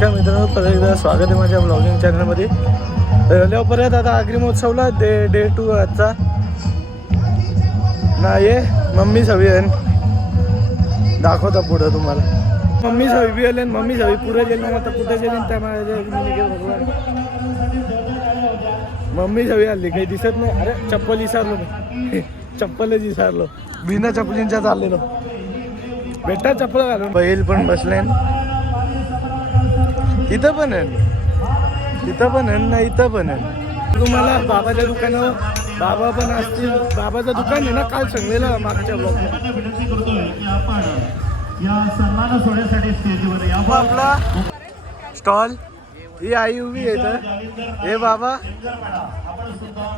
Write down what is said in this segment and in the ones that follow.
नमस्कार मित्रांनो, परत एकदा स्वागत आहे माझ्या ब्लॉगिंग चॅनलमध्ये. तर परत आता आगरी महोत्सवला डे 2 आजचा. नाही मम्मी सवी आहे, दाखवता पुढं तुम्हाला. मम्मी सवी बी आले, मम्मी सवी पुढे गेले. आता कुठे गेले त्या भगवान. मम्मी सवी आली, काही दिसत नाही. अरे चप्पल विसरलो मी, चप्पलच विसरलो. बिना चप्पलींच्या चाललेलो. बेटा चप्पल घालून. बैल पण बसले, इथं पण आहे, इथं पण आहे ना, इथं पण आहे. तुम्हाला बाबाच्या दुकानावर बाबा पण असतील. बाबाचं दुकान आहे ना, काल सांगलेलं मागच्या ब्लॉगला. आपला स्टॉल ही आई उभी आहे तर हे बाबा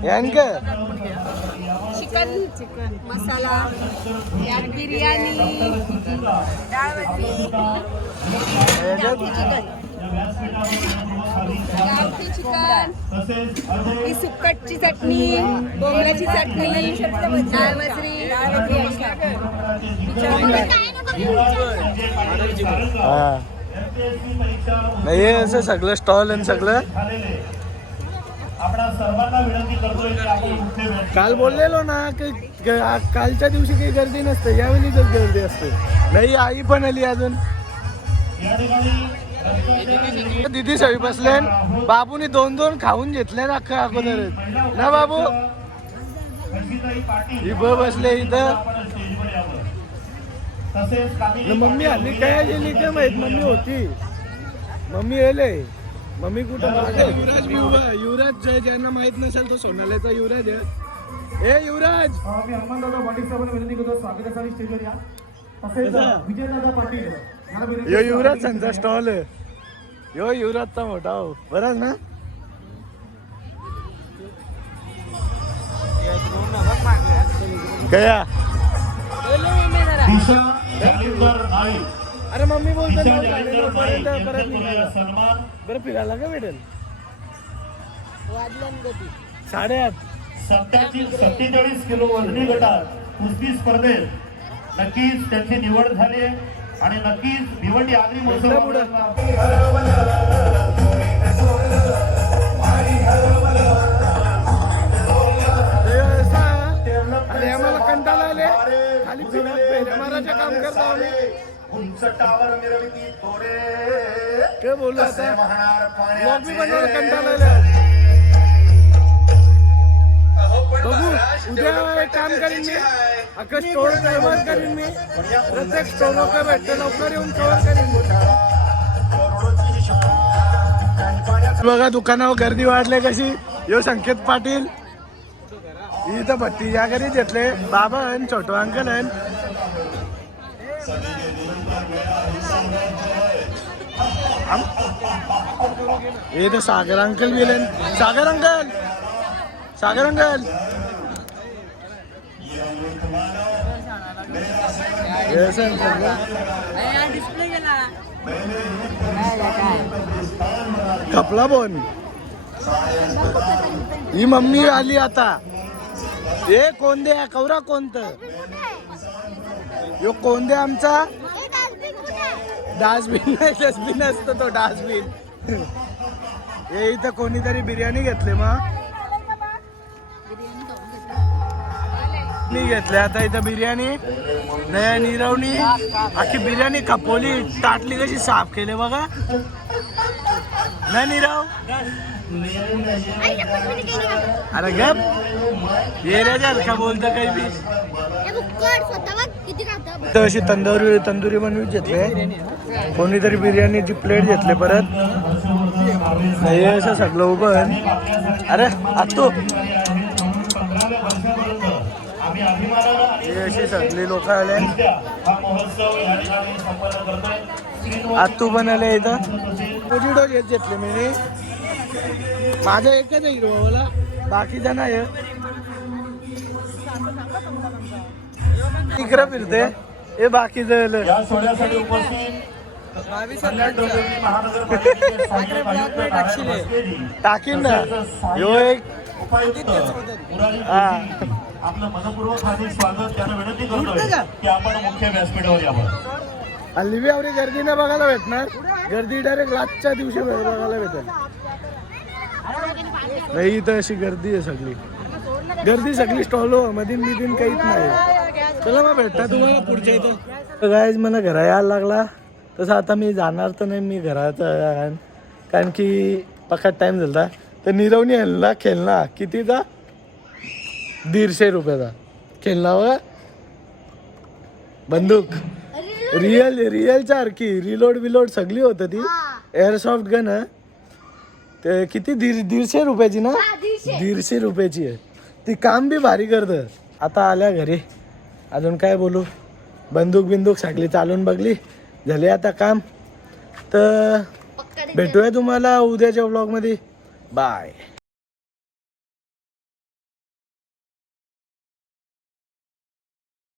यांक चिकन मसाला, बिर्याणी, गावठी चिकन, ही सुक्कटची चटणी, बोंबलाची चटणी, डाळ मसरी. हा नाही हे असं सगळं स्टॉल आणि सगळं. काल बोललेलो ना की कालच्या दिवशी काही गर्दी नसते, यावेळीच गर्दी असते. नाही आई पण आली अजून. दिदी सवी बसले, बाबूनी 2-2 खाऊन घेतले ना अख्खा अगोदर ना बाबू. ही बसले इथं. मम्मी आली काय गेली काय माहित. मम्मी होती, मम्मी येले. मम्मी कुठं युवराज बी उभा. युवराज ज्यांना माहित नसेल तो सोनाल्याचा युवराज आहे. ए युवराज, यो युवराज त्यांचा स्टॉल आहे. यो युवराजचा मोठा हो, बरंच ना. कया अरे मम्मी बोलतो बरं फिरायला का भेटेल. 8:30 47 किलो वजनी गटात कुस्ती स्पर्धेत नक्कीच त्यांची निवड झाली आणि नक्कीच भिवंडी आगरी महोत्सव. आम्हाला कंटाळा आले खाली फेऱ्या काम करतो आम्ही. उंच टावर मिरवती तोरे काय बोलू आता, ब्लॉग बी बनवायला कंटाळा आले. बघू उद्या एक काम करीन मी, अख्खा स्टोर कव्हर करीन मी. प्रत्येक स्टोर लोक भेटते, लवकर येऊन कव्हर करीन. बघा दुकानावर गर्दी वाढली कशी. यो संकेत पाटील इथं भट्टी या घरी घेतले. बाबा आहे, छोटो अंकल आहे. ये तो सागर अंकल भी लेन. सागर अंकल, सागर अंकल कपला बोन. ही मम्मी आली आता. हे कोंदे कवरा कोणतं यो कोंदे आमचा. डास्टबिन नाही, डस्टबिन असतो तो डास्टबिन. हे इथं कोणीतरी बिर्याणी घेतली, मग घेतले. आता इथं बिर्याणी नाही, निरवणी अख्खी बिर्याणी खपोली ताटली कशी साफ केले बघा. नाही निरव, अरे गप ये रे जर का बोलतं काही बी. अशी तंदुरी बनवी घेतले. कोणीतरी बिर्याणीची प्लेट घेतली परत. नाही असं सगळं उभं. अरे आत्तू हे अशी सगळी लोक आले. आत्तू पण आले इथं. पोजिडो घेतले मी. माझा एकच आहे हिरवाला, बाकीचा नाही. इकडं फिरते हे बाकी झालं. टाकीन ना यो एक. आपलं मनपूर्वक हार्दिक स्वागत. त्यांना विनंती करतोय की आपण मुख्य व्यासपीठावर यावं. हल्ली बी एवढी गर्दी नाही बघायला भेटणार. गर्दी डायरेक्ट लास्टच्या दिवशी बघायला भेटेल. नाही इथं अशी गर्दी आहे सगळी. गर्दी सगळी स्टॉल हो मधीन बिधीन काहीच नाही. चला मग भेटता तुम्हाला पुढच्या इथं. गायज मला घरा यायला लागला. तसं आता मी जाणार तर नाही मी घराचा, कारण की पखात टाइम झाला. तर निरवणी आणला खेळणा कितीचा 150 रुपयाचा खेळणा बघा. बंदूक रिअल सारखी रिलोड बिलोड सगळी होतं ती. एअरसॉफ्ट गन ते किती 150 रुपयाची ना. 150 रुपयाची आहे ती. काम बी भारी करतं. आता आल्या घरी अजून काय बोलू. बंदूक बिंदूक सगळी चालून बघली झाले आता काम. तर भेटूया तुम्हाला उद्याच्या व्लॉगमध्ये. बाय.